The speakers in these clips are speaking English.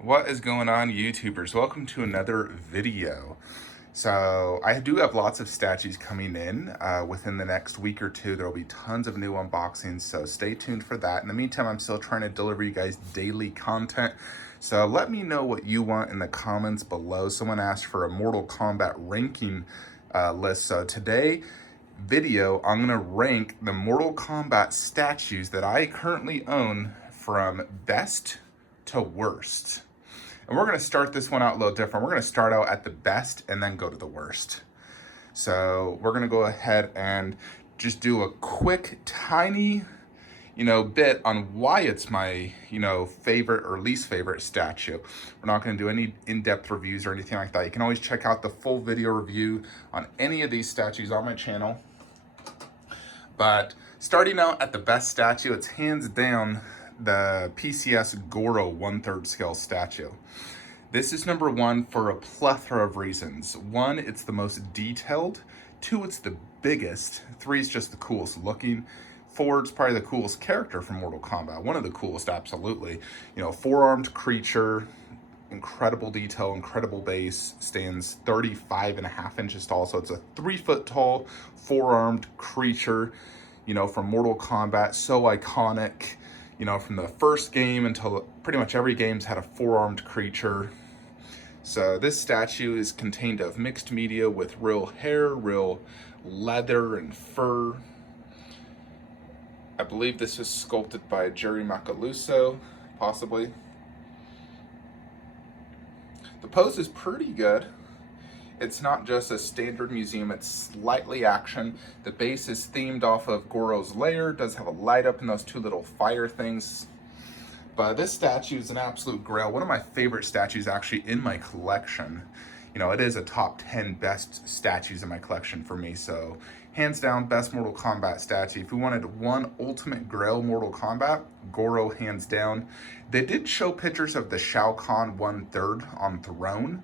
What is going on, YouTubers? Welcome to another video. So I do have lots of statues coming in within the next week or two. There will be tons of new unboxings, so stay tuned for that. In the meantime, I'm still trying to deliver you guys daily content. So let me know what you want in the comments below. Someone asked for a Mortal Kombat ranking list. So today video, I'm gonna rank the Mortal Kombat statues that I currently own from best to worst. And we're gonna start this one out a little different. We're gonna start out at the best and then go to the worst. So we're gonna go ahead and just do a quick, tiny, bit on why it's my, favorite or least favorite statue. We're not gonna do any in-depth reviews or anything like that. You can always check out the full video review on any of these statues on my channel. But starting out at the best statue, it's hands down the PCS Goro 1/3 scale statue. This is number one for a plethora of reasons. One, it's the most detailed. Two, it's the biggest. Three, it's just the coolest looking. Four, it's probably the coolest character from Mortal Kombat. One of the coolest, absolutely. Four-armed creature, incredible detail, incredible base, stands 35.5 inches tall. So it's a 3 foot tall, four-armed creature, from Mortal Kombat. So iconic. From the first game until pretty much every game's had a four-armed creature. So this statue is contained of mixed media with real hair, real leather and fur. I believe this was sculpted by Jerry Macaluso, possibly. The pose is pretty good. It's not just a standard museum, it's slightly action. The base is themed off of Goro's lair, does have a light up in those two little fire things. But this statue is an absolute grail. One of my favorite statues actually in my collection. It is a top 10 best statues in my collection for me. So hands down, best Mortal Kombat statue. If we wanted one ultimate grail Mortal Kombat, Goro hands down. They did show pictures of the Shao Kahn 1/3 on throne.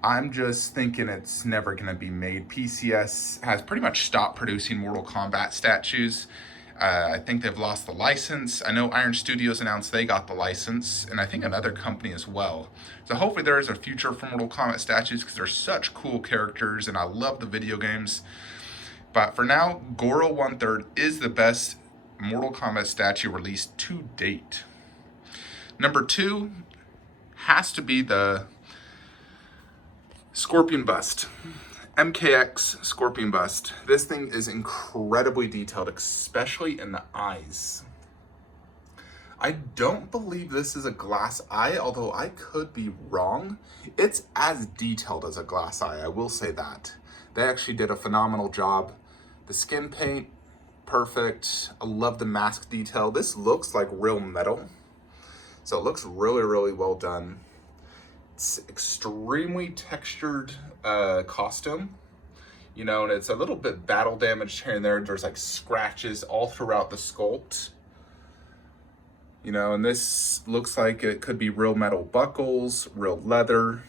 I'm just thinking it's never going to be made. PCS has pretty much stopped producing Mortal Kombat statues. I think they've lost the license. I know Iron Studios announced they got the license, and I think another company as well. So hopefully there is a future for Mortal Kombat statues because they're such cool characters, and I love the video games. But for now, Goro 1/3 is the best Mortal Kombat statue released to date. Number two has to be the Scorpion bust. MKX Scorpion bust. This thing is incredibly detailed, especially in the eyes. I don't believe this is a glass eye, although I could be wrong. It's as detailed as a glass eye, I will say that. They actually did a phenomenal job. The skin paint, perfect. I love the mask detail. This looks like real metal. So it looks really, really well done. It's extremely textured costume, and it's a little bit battle damaged here and there. There's like scratches all throughout the sculpt, and this looks like it could be real metal buckles, real leather.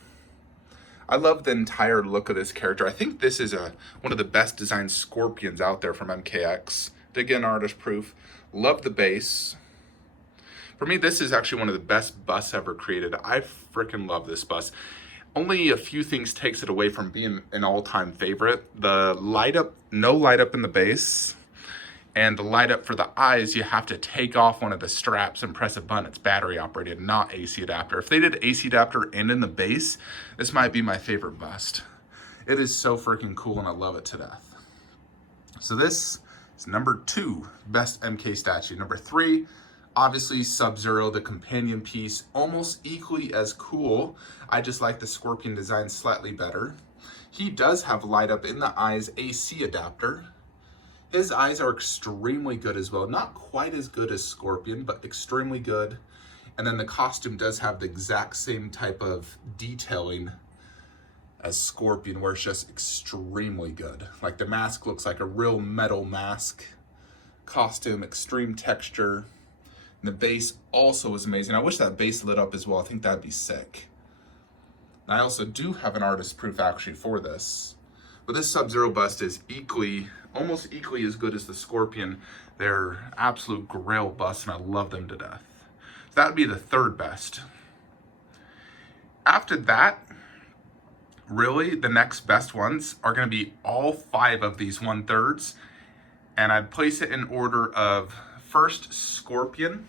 I love the entire look of this character. I think this is one of the best designed scorpions out there from MKX. Did get an artist proof. Love the base. For me, this is actually one of the best busts ever created. I freaking love this bust. Only a few things takes it away from being an all-time favorite. The light up, no light up in the base, and the light up for the eyes, you have to take off one of the straps and press a button. It's battery operated, not AC adapter. If they did AC adapter and in the base, this might be my favorite bust. It is so freaking cool and I love it to death. So this is number two, best MK statue. Number three, obviously Sub-Zero, the companion piece, almost equally as cool. I just like the Scorpion design slightly better. He does have light up in the eyes AC adapter. His eyes are extremely good as well. Not quite as good as Scorpion, but extremely good. And then the costume does have the exact same type of detailing as Scorpion, where it's just extremely good. Like the mask looks like a real metal mask. Costume, extreme texture. And the base also is amazing. I wish that base lit up as well. I think that'd be sick. And I also do have an artist proof actually for this. But this Sub-Zero bust is almost equally as good as the Scorpion. They're absolute grail busts and I love them to death. So that would be the third best. After that, really, the next best ones are going to be all 5 of these 1/3s. And I'd place it in order of first Scorpion.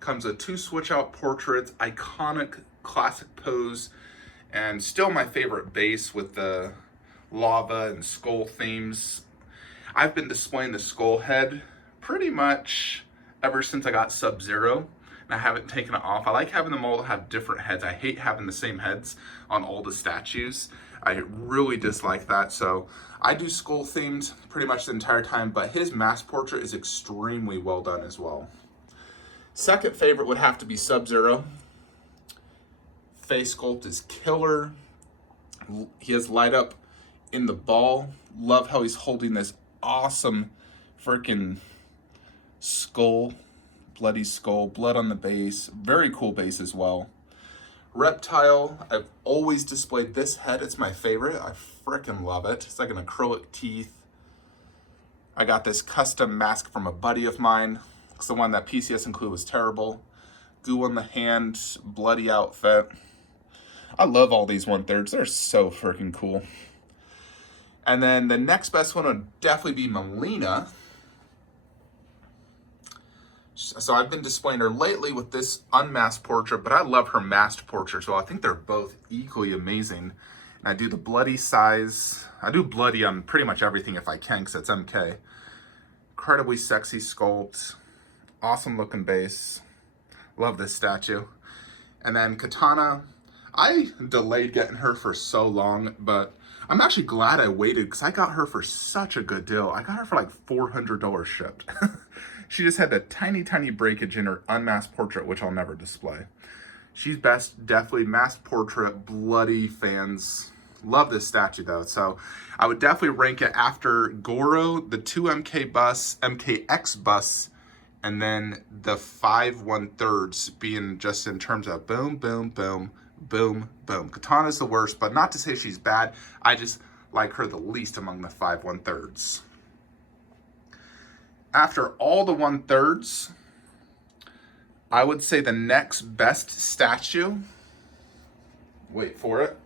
Comes with 2 switch out portraits, iconic classic pose, and still my favorite base with the lava and skull themes. I've been displaying the skull head pretty much ever since I got Sub-Zero, and I haven't taken it off. I like having them all have different heads. I hate having the same heads on all the statues. I really dislike that, so I do skull themed pretty much the entire time, but his mask portrait is extremely well done as well. Second favorite would have to be Sub-Zero. Face sculpt is killer. He has light up in the ball. Love how he's holding this awesome freaking skull, bloody skull, blood on the base. Very cool base as well. Reptile, I've always displayed this head. It's my favorite. I freaking love it. It's like an acrylic teeth. I got this custom mask from a buddy of mine. It's the one that PCS included was terrible. Goo on the hand, bloody outfit. I love all these 1/3s. They're so freaking cool. And then the next best one would definitely be Melina. So I've been displaying her lately with this unmasked portrait, but I love her masked portrait, so I think they're both equally amazing. And I do the bloody size. I do bloody on pretty much everything if I can, because it's MK. Incredibly sexy sculpt. Awesome looking base. Love this statue. And then Katana. I delayed getting her for so long, but I'm actually glad I waited because I got her for such a good deal. I got her for like $400 shipped. She just had a tiny, tiny breakage in her unmasked portrait, which I'll never display. She's best, definitely masked portrait, bloody fans. Love this statue though. So I would definitely rank it after Goro, the 2 MKX bus, and then the 5 1/3s being just in terms of boom, boom, boom, boom, boom. Katana's the worst, but not to say she's bad. I just like her the least among the 5 1/3s. After all the 1/3s, I would say the next best statue, wait for it,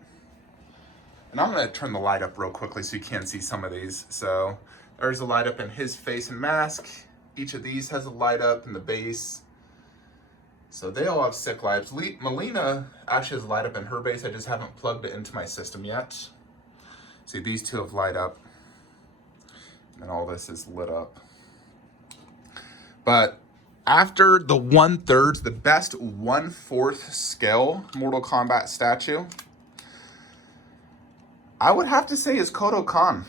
and I'm going to turn the light up real quickly so you can see some of these. So there's a light up in his face and mask. Each of these has a light up in the base. So they all have sick lights. Melina actually has light up in her base. I just haven't plugged it into my system yet. See, these 2 have light up. And all this is lit up. But after the 1/3s, the best 1/4 scale Mortal Kombat statue, I would have to say is Kodo Khan.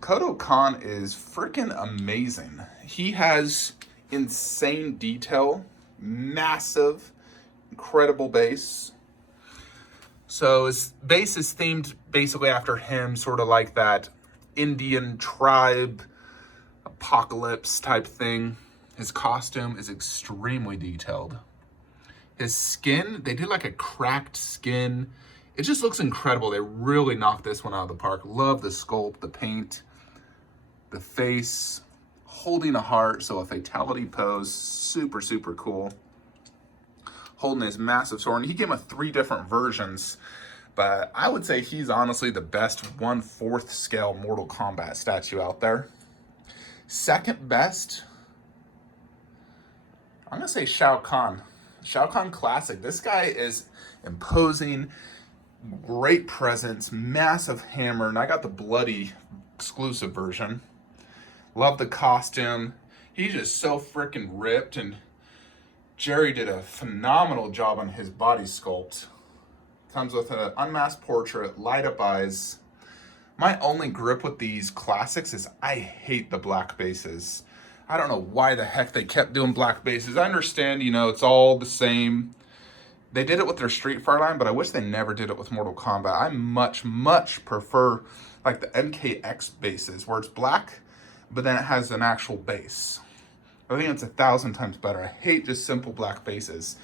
Kodo Khan is freaking amazing. He has insane detail, massive, incredible base. So his base is themed basically after him, sort of like that Indian tribe apocalypse type thing. His costume is extremely detailed. His skin, they did like a cracked skin. It just looks incredible. They really knocked this one out of the park. Love the sculpt, the paint, the face, holding a heart, so a fatality pose, super, super cool. Holding his massive sword. And he came with 3 different versions, but I would say he's honestly the best 1/4 scale Mortal Kombat statue out there. Second best, I'm gonna say Shao Kahn. Shao Kahn Classic. This guy is imposing, great presence, massive hammer, and I got the bloody exclusive version. Love the costume. He's just so freaking ripped, and Jerry did a phenomenal job on his body sculpt. Comes with an unmasked portrait, light up eyes. My only grip with these classics is I hate the black bases. I don't know why the heck they kept doing black bases. I understand, you know, it's all the same. They did it with their Street Fighter line, but I wish they never did it with Mortal Kombat. I much, much prefer like the MKX bases where it's black, but then it has an actual base. I think it's 1,000 times better. I hate just simple black bases.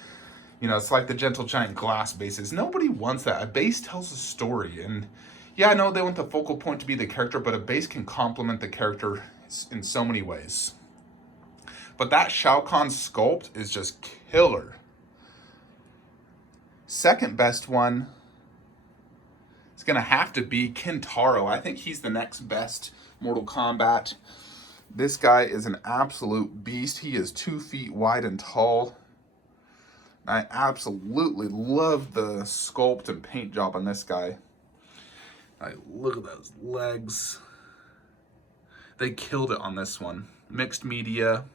You know, it's like the Gentle Giant glass bases. Nobody wants that. A base tells a story. And yeah, I know they want the focal point to be the character, but a base can complement the character in so many ways. But that Shao Kahn sculpt is just killer. Second best one is going to have to be Kintaro. I think he's the next best Mortal Kombat. This guy is an absolute beast. He is 2 feet wide and tall. I absolutely love the sculpt and paint job on this guy. Look at those legs. They killed it on this one. Mixed media.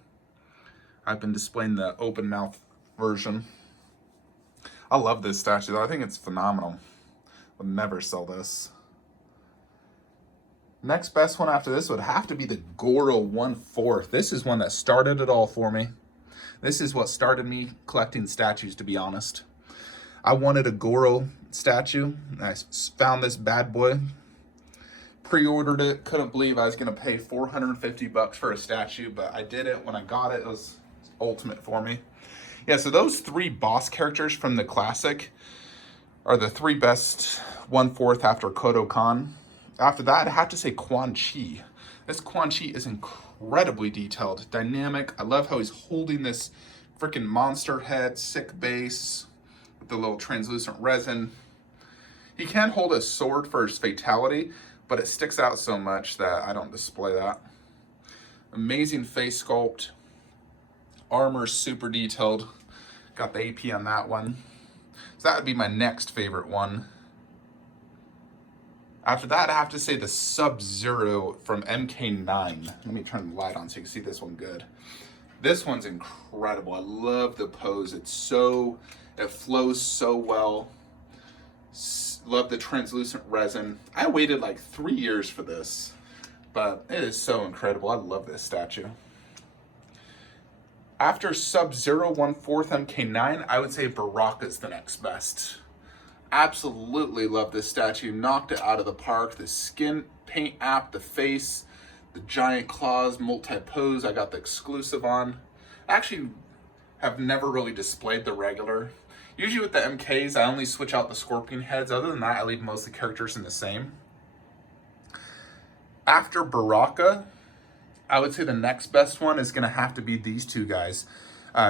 I've been displaying the open mouth version. I love this statue though. I think it's phenomenal. Would never sell this. Next best one after this would have to be the Goro 1/4. This is one that started it all for me. This is what started me collecting statues, to be honest. I wanted a Goro statue. I found this bad boy. Pre-ordered it. Couldn't believe I was going to pay $450 for a statue, but I did it. When I got it, it was ultimate for me. Yeah, so those 3 boss characters from the classic are the 3 best 1/4 after Kodo Kan. After that, I have to say Quan Chi. This Quan Chi is incredibly detailed, dynamic. I love how he's holding this freaking monster head, sick base, with the little translucent resin. He can hold a sword for his fatality, but it sticks out so much that I don't display that. Amazing face sculpt. Armor super detailed. Got the AP on that one. So that would be my next favorite one. After that, I have to say the Sub-Zero from MK9. Let me turn the light on so you can see this one good. This one's incredible. I love the pose. It flows so well. Love the translucent resin. I waited like 3 years for this, but it is so incredible. I love this statue. After Sub-Zero 1/4 MK9, I would say Baraka's the next best. Absolutely love this statue. Knocked it out of the park. The skin paint app, the face, the giant claws, multi-pose. I got the exclusive on. Actually have never really displayed the regular. Usually with the MKs, I only switch out the scorpion heads. Other than that, I leave most of the characters in the same. After Baraka, I would say the next best one is going to have to be these 2 guys,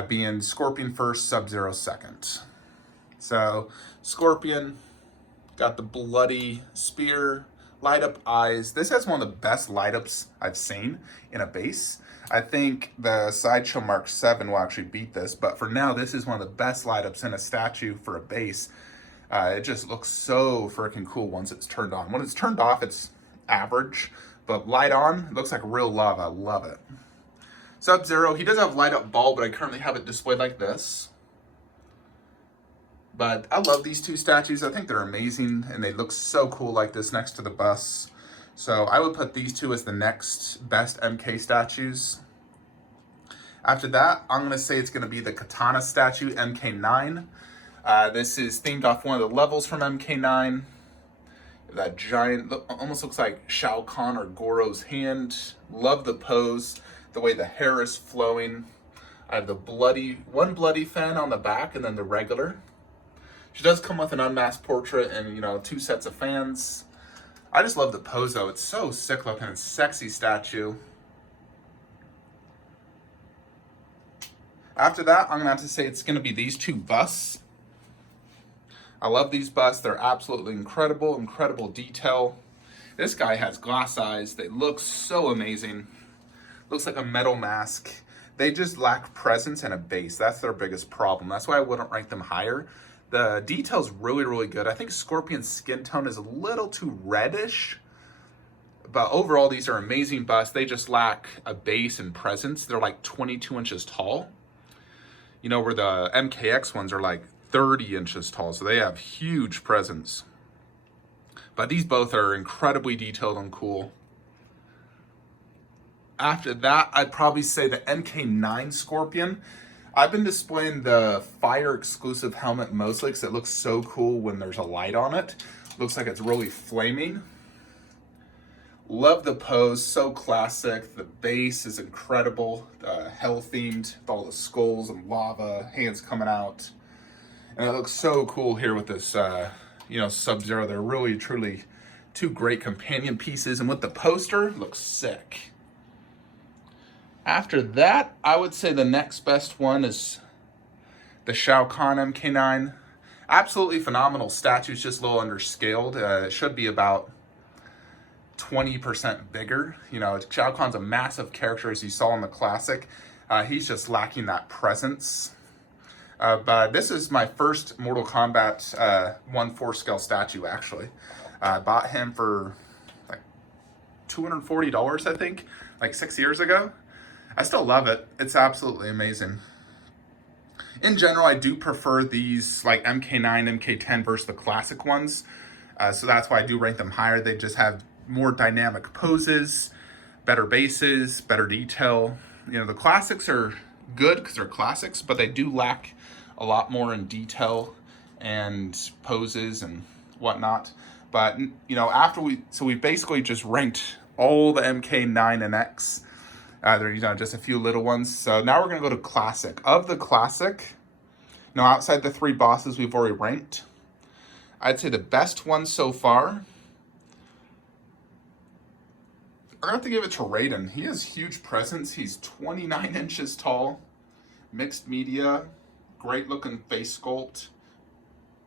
being Scorpion first, Sub-Zero second. So, Scorpion, got the bloody spear, light up eyes. This has one of the best light ups I've seen in a base. I think the Sideshow Mark 7 will actually beat this, but for now, this is one of the best light ups in a statue for a base. It just looks so freaking cool once it's turned on. When it's turned off, it's average, but light on, it looks like real love. I love it. Sub-Zero, he does have light up ball, but I currently have it displayed like this. But I love these 2 statues. I think they're amazing, and they look so cool like this next to the bus. So I would put these 2 as the next best MK statues. After that, I'm going to say it's going to be the Katana statue, MK9. This is themed off one of the levels from MK9. That giant, almost looks like Shao Kahn or Goro's hand. Love the pose, the way the hair is flowing. I have the one bloody fan on the back and then the regular. She does come with an unmasked portrait and, 2 sets of fans. I just love the pose though. It's so sick looking and sexy statue. After that, I'm going to have to say it's going to be these 2 busts. I love these busts. They're absolutely incredible detail. This guy has glass eyes. They look so amazing. Looks like a metal mask. They just lack presence and a base. That's their biggest problem. That's why I wouldn't rank them higher. The detail's really good. I think Scorpion's skin tone is a little too reddish, but overall these are amazing busts. They just lack a base and presence. They're like 22 inches tall. Where the MKX ones are like 30 inches tall, so they have huge presence. But these both are incredibly detailed and cool. After that, I'd probably say the MK9 Scorpion. I've been displaying the fire exclusive helmet mostly because it looks so cool when there's a light on it. Looks like it's really flaming. Love the pose, so classic. The base is incredible, hell themed, with all the skulls and lava, hands coming out. And it looks so cool here with this, Sub-Zero. They're really, truly 2 great companion pieces. And with the poster, looks sick. After that, I would say the next best one is the Shao Kahn MK9. Absolutely phenomenal statue. It's just a little underscaled. It should be about 20% bigger. You know, Shao Kahn's a massive character, as you saw in the classic. He's just lacking that presence. But this is my first Mortal Kombat 1/4 scale statue, actually. I bought him for like $240, I think, like 6 years ago. I still love it. It's absolutely amazing. In general, I do prefer these like MK9, MK10 versus the classic ones. So that's why I do rank them higher. They just have more dynamic poses, better bases, better detail. You know, the classics are good because they're classics, but they do lack a lot more in detail and poses and whatnot. But, you know, we basically just ranked all the MK9 and X. There, you know, just a few little ones. So now we're gonna go to classic. Of the classic, you know, outside the 3 bosses we've already ranked, I'd say the best one so far, I'm gonna have to give it to Raiden. He has huge presence. He's 29 inches tall, mixed media, great looking face sculpt.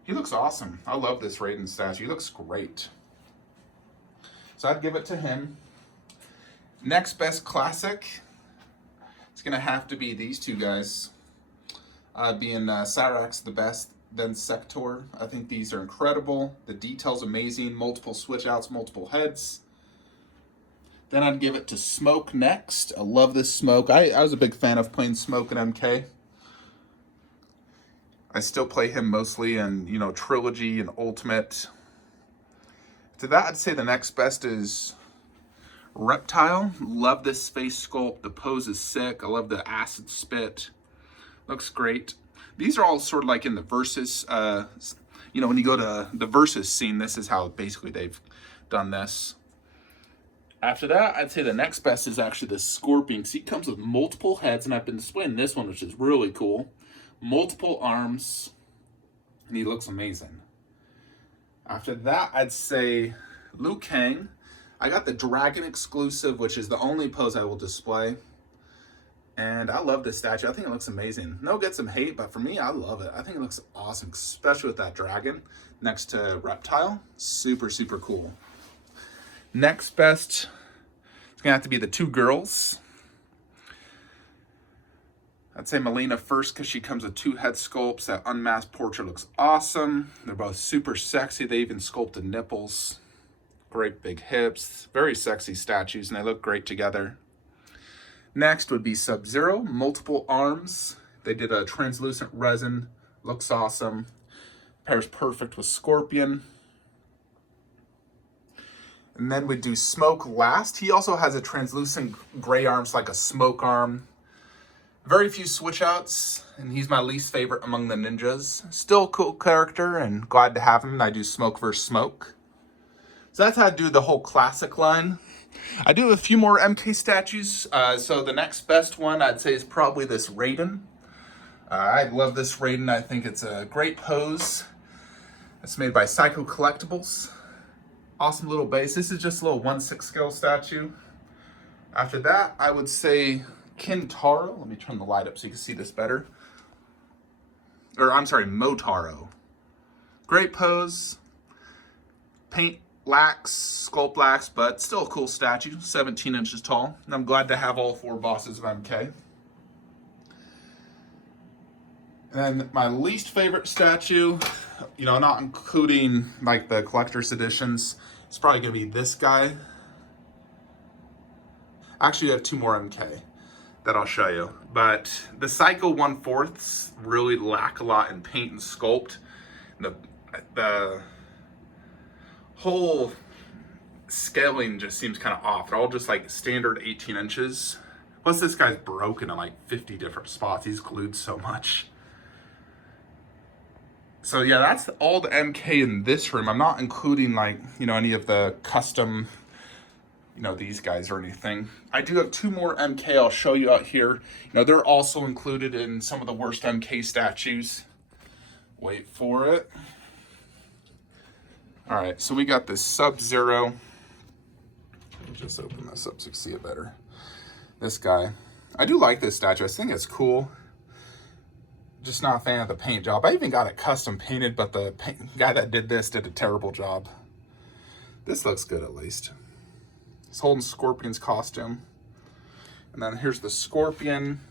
He looks awesome. I love this Raiden statue. He looks great. So I'd give it to him. Next best classic, it's gonna have to be these two guys. Being Cyrax the best, then Sector. I think these are incredible. The detail's amazing. Multiple switch outs, multiple heads. Then I'd give it to Smoke next. I love this Smoke. I was a big fan of playing Smoke in MK. I still play him mostly in, you know, Trilogy and Ultimate. To that, I'd say the next best is Reptile. Love this face sculpt. The pose is sick. I love the acid spit. Looks great. These are all sort of like in the versus, you know, when you go to the versus scene, this is how basically they've done this. After that, I'd say the next best is actually the Scorpion. See, it comes with multiple heads, and I've been displaying this one, which is really cool. Multiple arms, and he looks amazing. After that, I'd say Liu Kang. I got the Dragon exclusive, which is the only pose I will display. And I love this statue. I think it looks amazing. No, get some hate, but for me, I love it. I think it looks awesome, especially with that dragon next to Reptile. Super, super cool. Next best, it's gonna have to be the 2 girls. I'd say Melina first because she comes with 2 head sculpts. That unmasked portrait looks awesome. They're both super sexy. They even sculpted nipples. Great big hips. Very sexy statues, and they look great together. Next would be Sub-Zero. Multiple arms. They did a translucent resin. Looks awesome. Pairs perfect with Scorpion. And then we do Smoke last. He also has a translucent gray arms like a Smoke arm. Very few switch outs, and he's my least favorite among the ninjas. Still a cool character and glad to have him. And I do Smoke versus Smoke. So that's how I do the whole classic line. I do have a few more MK statues. So the next best one I'd say is probably this Raiden. I love this Raiden. I think it's a great pose. It's made by Psycho Collectibles. Awesome little base. This is just a little 1/6 scale statue. After that, I would say Kintaro. Let me turn the light up so you can see this better. Or I'm sorry, Motaro. Great pose. Paint lacks, sculpt lacks, but still a cool statue. 17 inches tall. And I'm glad to have all 4 bosses of MK. And then my least favorite statue, you know, not including like the collector's editions, it's probably gonna be this guy. Actually, I have 2 more MK that I'll show you. But the Psycho 1/4 really lack a lot in paint and sculpt. The whole scaling just seems kind of off. They're all just like standard 18 inches. Plus this guy's broken in like 50 different spots. He's glued so much. So yeah, that's all the MK in this room. I'm not including like, you know, any of the custom, you know, these guys or anything. I do have 2 more MK I'll show you out here. You know, they're also included in some of the worst MK statues. Wait for it. All right, so we got this Sub-Zero. Let me just open this up so you can see it better. This guy. I do like this statue. I think it's cool. Just not a fan of the paint job. I even got it custom painted, but the guy that did this did a terrible job. This looks good at least. He's holding Scorpion's costume. And then here's the Scorpion.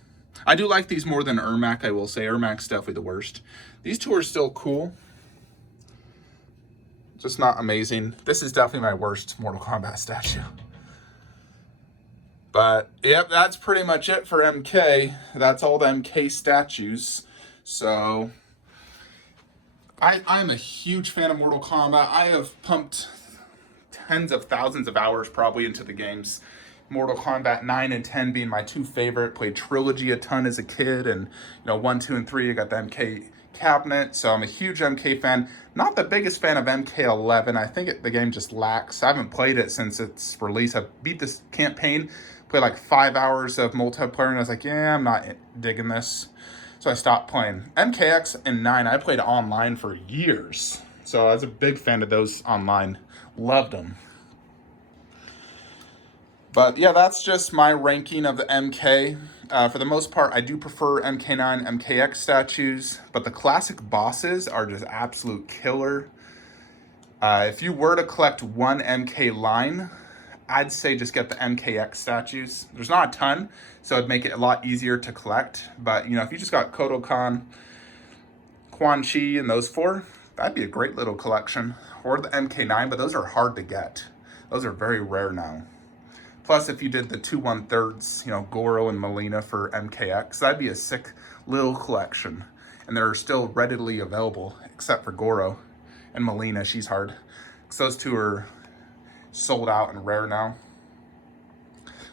I do like these more than Ermac, I will say. Ermac's definitely the worst. These two are still cool. Just not amazing. This is definitely my worst Mortal Kombat statue. But, yep, that's pretty much it for MK. That's all the MK statues. So, I'm a huge fan of Mortal Kombat. I have pumped tens of thousands of hours probably into the games. Mortal Kombat 9 and 10 being my two favorite. Played Trilogy a ton as a kid, and 1, 2, and 3, I got the MK cabinet, so I'm a huge MK fan. Not the biggest fan of MK11. I think the game just lacks. I haven't played it since its release. I beat this campaign, played like 5 hours of multiplayer, and I was like, yeah, I'm not digging this. So I stopped playing. MKX and 9, I played online for years. So I was a big fan of those online. Loved them. But yeah, that's just my ranking of the MK. For the most part, I do prefer MK9, MKX statues, but the classic bosses are just absolute killer. If you were to collect one MK line, I'd say just get the MKX statues. There's not a ton, so it'd make it a lot easier to collect. But, if you just got Kodokan, Quan Chi, and those four, that'd be a great little collection. Or the MK9, but those are hard to get. Those are very rare now. Plus, if you did the 2 1/3, Goro and Melina for MKX, that'd be a sick little collection. And they're still readily available, except for Goro and Melina. She's hard. Because those two are sold out and rare now.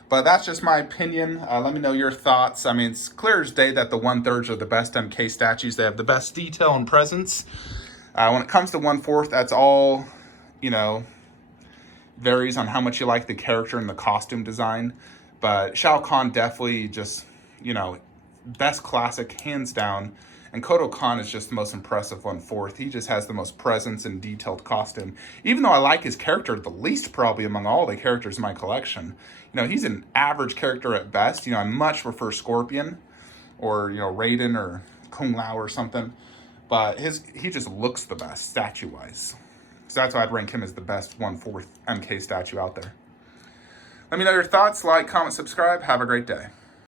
But that's just my opinion. Let me know your thoughts. I mean, it's clear as day that the 1/3 are the best MK statues. They have the best detail and presence. When it comes to 1/4, that's all, varies on how much you like the character and the costume design. But Shao Kahn definitely just, best classic, hands down. And Kodokan is just the most impressive 1/4. He just has the most presence and detailed costume. Even though I like his character the least probably among all the characters in my collection. He's an average character at best. I much prefer Scorpion or, Raiden or Kung Lao or something. But he just looks the best statue-wise. So that's why I'd rank him as the best 1/4 MK statue out there. Let me know your thoughts. Like, comment, subscribe. Have a great day.